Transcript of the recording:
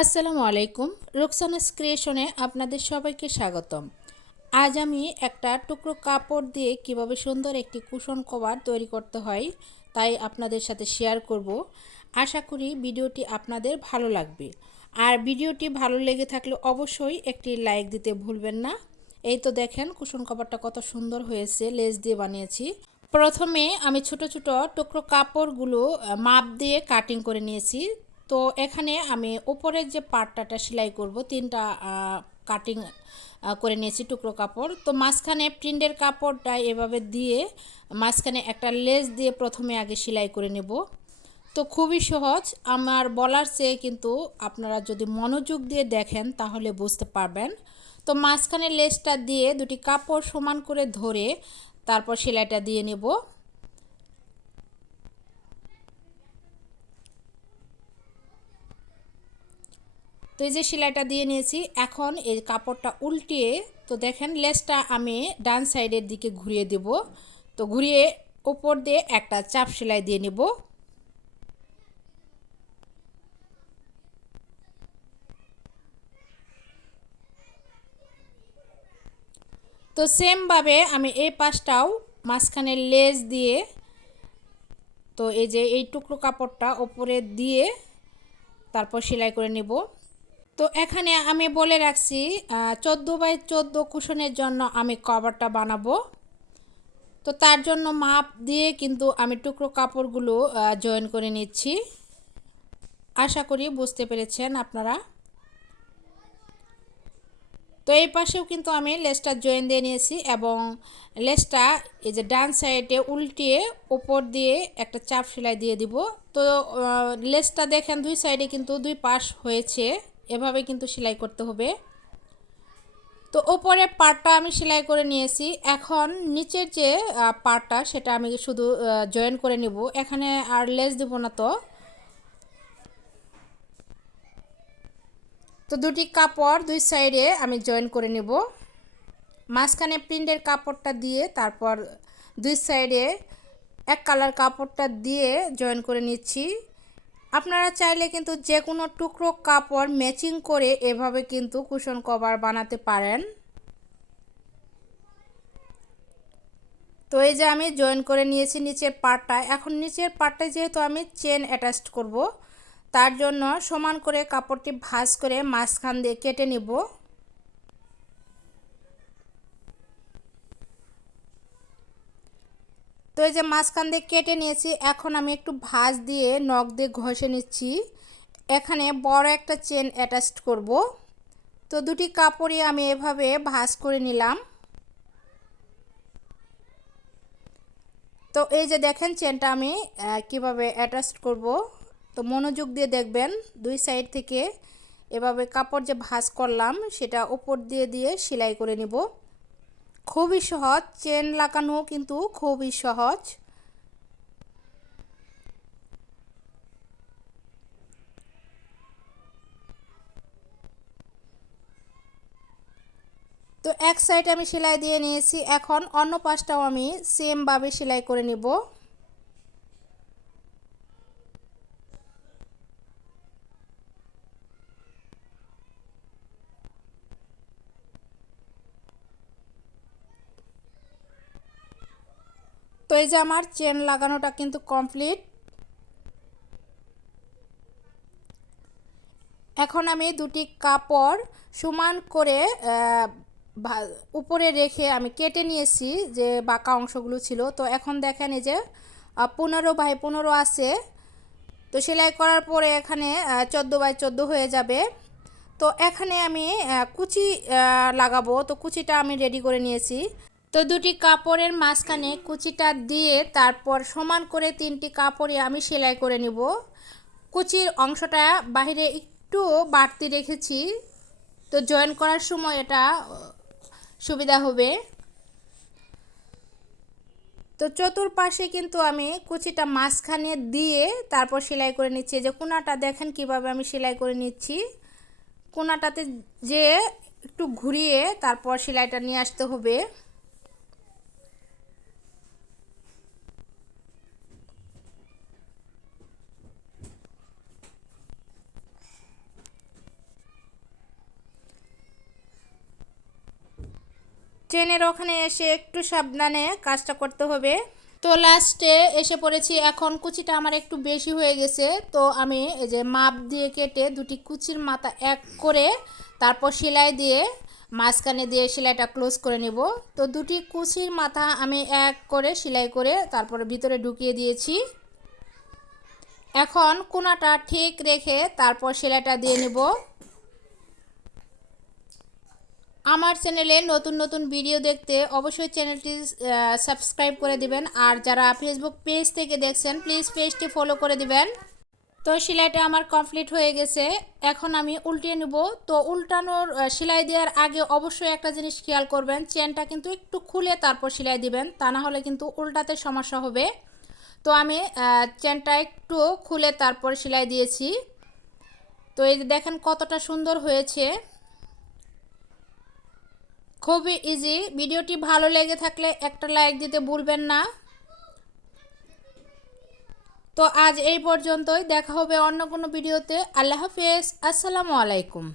আসসালামু আলাইকুম, রোকসানাস ক্রিয়েশনে আপনাদের সবাইকে স্বাগতম। আজ আমি একটা টুকরো কাপড় দিয়ে কীভাবে সুন্দর একটি কুশন কভার তৈরি করতে হয় তাই আপনাদের সাথে শেয়ার করব। আশা করি ভিডিওটি আপনাদের ভালো লাগবে। আর ভিডিওটি ভালো লেগে থাকলে অবশ্যই একটি লাইক দিতে ভুলবেন না। এই তো দেখেন কুশন কভারটা কত সুন্দর হয়েছে, লেস দিয়ে বানিয়েছি। প্রথমে আমি ছোট ছোট টুকরো কাপড়গুলো মাপ দিয়ে কাটিং করে নিয়েছি। তো এখানে আমি উপরের যে পাটটাটা সেলাই করব, তিনটা কাটিং করে নিয়েছি টুকরো কাপড়। তো মাঝখানে প্রিন্টের কাপড়টা এভাবে দিয়ে মাঝখানে একটা লেস দিয়ে প্রথমে আগে সেলাই করে নেব। তো খুবই সহজ, আমার বলার চেয়ে কিন্তু আপনারা যদি মনোযোগ দিয়ে দেখেন তাহলে বুঝতে পারবেন। তো মাঝখানে লেসটা দিয়ে দুটি কাপড় সমান করে ধরে তারপর সেলাইটা দিয়ে নেব। তো এই যে সেলাইটা দিয়ে নিয়েছি, এখন এই কাপড়টা উল্টিয়ে, তো দেখেন লেসটা আমি ডান সাইডের দিকে ঘুরিয়ে দেব। তো ঘুরিয়ে ওপর দিয়ে একটা চাপ সেলাই দিয়ে নেব। তো সেমভাবে আমি এই পাশটাও মাঝখানে লেস দিয়ে, তো এই যে এই টুকরো কাপড়টা ওপরে দিয়ে তারপর সেলাই করে নেব। তো এখানে আমি বলে রাখছি চোদ্দ বাই চোদ্দ কুশনের জন্য আমি কভারটা বানাবো। তো তার জন্য মাপ দিয়ে কিন্তু আমি টুকরো কাপড়গুলো জয়েন করে নিচ্ছি। আশা করি বুঝতে পেরেছেন আপনারা। তো এই পাশেও কিন্তু আমি লেসটা জয়েন দিয়ে নিয়েছি এবং লেসটা এই যে ডান সাইডে উল্টিয়ে ওপর দিয়ে একটা চাপ সেলাই দিয়ে দিব। তো লেসটা দেখেন দুই সাইডে কিন্তু দুই পাশ হয়েছে। এভাবে কিন্তু সেলাই করতে হবে। তো ওপরে পার্টটা আমি সেলাই করে নিয়েছি। এখন নিচের যে পার্টটা সেটা আমি শুধু জয়েন করে নিব। এখানে আর লেস দেব না তো। তো দুটি কাপড় দুই সাইডে আমি জয়েন করে নেব। মাঝখানে প্রিন্টের কাপড়টা দিয়ে তারপর দুই সাইডে এক কালার কাপড়টা দিয়ে জয়েন করে নিচ্ছি। আপনারা চাইলে কিন্তু যে কোনো টুকরো কাপড় ম্যাচিং করে এভাবে কিন্তু কুশন কভার বানাতে পারেন। তো এই যে আমি জয়েন করে নিয়েছি নিচের পার্টটা এখন নিচের পার্টটা যেহেতু আমি চেন অ্যাটাচড করব, তার জন্য সমান করে কাপড়টি ভাঁজ করে মাঝখান দিয়ে কেটে নেব। তো এই যে মাঝখান দিয়ে কেটে নিয়েছি, এখন আমি একটু ভাঁজ দিয়ে নখ দিয়ে ঘষে নিচ্ছি। এখানে বড় একটা চেন অ্যাটাচ করব। তো দুটি কাপড়ই আমি এভাবে ভাঁজ করে নিলাম। তো এই যে দেখেন চেনটা আমি কীভাবে অ্যাটাচ করব। তো মনোযোগ দিয়ে দেখবেন, দুই সাইড থেকে এভাবে কাপড় যে ভাঁজ করলাম, সেটা উপর দিয়ে দিয়ে সেলাই করে নিব। খুবই সহজ, চেন লাগানো কিন্তু খুবই সহজ। তো এক সাইড আমি সেলাই দিয়ে নিয়েছি, এখন অন্য পাশটাও আমি সেমভাবে সেলাই করে নিব। তো এই যে আমার চেন লাগানোটা কিন্তু কমপ্লিট এখন আমি দুটি কাপড় সমান করে উপরে রেখে আমি কেটে নিয়েছি যে বাঁকা অংশগুলো ছিল। তো এখন দেখেন এই যে পনেরো বাই পনেরো আছে। তো সেলাই করার পরে এখানে চোদ্দ বাই চোদ্দ হয়ে যাবে। তো এখানে আমি কুচি লাগাবো। তো কুচিটা আমি রেডি করে নিয়েছি। তো দুটি কাপড়ের মাঝখানে কুচিটা দিয়ে তারপর সমান করে তিনটি কাপড়ে আমি সেলাই করে নিব। কুচির অংশটা বাহিরে একটু বাড়তি রেখেছি। তো জয়েন করার সময় এটা সুবিধা হবে। তো চতুর্পাশে কিন্তু আমি কুচিটা মাঝখানে দিয়ে তারপর সেলাই করে নিচ্ছি। যে কোনাটা দেখেন কীভাবে আমি সেলাই করে নিচ্ছি। কোনাটাতে যে একটু ঘুরিয়ে তারপর সেলাইটা নিয়ে আসতে হবে। চেনের ওখানে এসে একটু সাবধানে কাজটা করতে হবে। তো লাস্টে এসে পড়েছি, এখন কুচিটা আমার একটু বেশি হয়ে গেছে। তো আমি এই যে মাপ দিয়ে কেটে দুটি কুচির মাথা এক করে তারপর সেলাই দিয়ে মাঝখানে দিয়ে সেলাইটা ক্লোজ করে নেব। তো দুটি কুচির মাথা আমি এক করে সেলাই করে তারপরে ভিতরে ঢুকিয়ে দিয়েছি। এখন কোনাটা ঠিক রেখে তারপর সেলাইটা দিয়ে নেব। আমার চ্যানেলে নতুন নতুন ভিডিও দেখতে অবশ্যই চ্যানেলটি সাবস্ক্রাইব করে দিবেন। আর যারা ফেসবুক পেজ থেকে দেখছেন প্লিজ পেজটি ফলো করে দিবেন। তো সেলাইটা আমার কমপ্লিট হয়ে গেছে। এখন আমি উল্টিয়ে নেব। তো উল্টানোর সেলাই দেওয়ার আগে অবশ্যই একটা জিনিস খেয়াল করবেন চেনটা কিন্তু একটু খুলে তারপর সেলাই দিবেন, তা না হলে কিন্তু উল্টাতে সমস্যা হবে। তো আমি চেনটা একটু খুলে তারপর সেলাই দিয়েছি। তো এই দেখেন কতটা সুন্দর হয়েছে। খুবই ইজি ভিডিওটি ভালো লেগে থাকলে একটা লাইক দিতে ভুলবেন না। তো আজ এই পর্যন্তই। দেখা হবে অন্য কোনো ভিডিওতে। আল্লাহ হাফেজ। আসসালামু আলাইকুম।